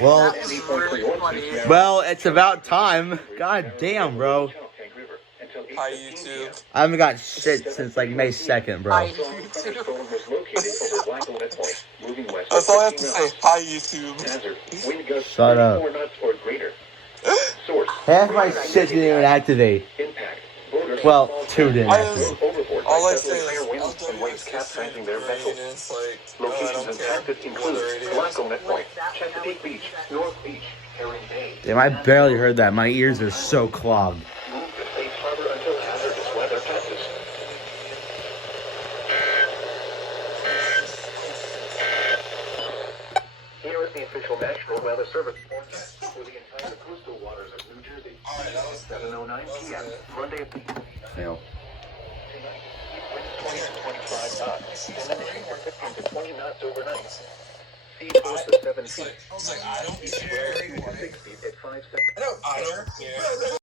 Well, well, it's about time. God damn, bro. Hi, YouTube. I haven't got shit since like May 2nd, bro. Hi, YouTube. That's all I have to say. Hi, YouTube. Shut up. Half my shit didn't even activate. Well, 2 didn't activate. All I say is LW is consistent green, and it's like, I don't care whether it is. Damn, I barely heard that. My ears are so clogged. Here is the official National Weather Service forecast for the entire coastal waters of New Jersey. 7:09 p.m. Monday. Fail. Tonight, winds 20 to 25 knots, and then anywhere 15 to 20 knots overnight. Sea force of 7 feet. I was like, I don't care. 6 feet at 5 seconds. I don't care.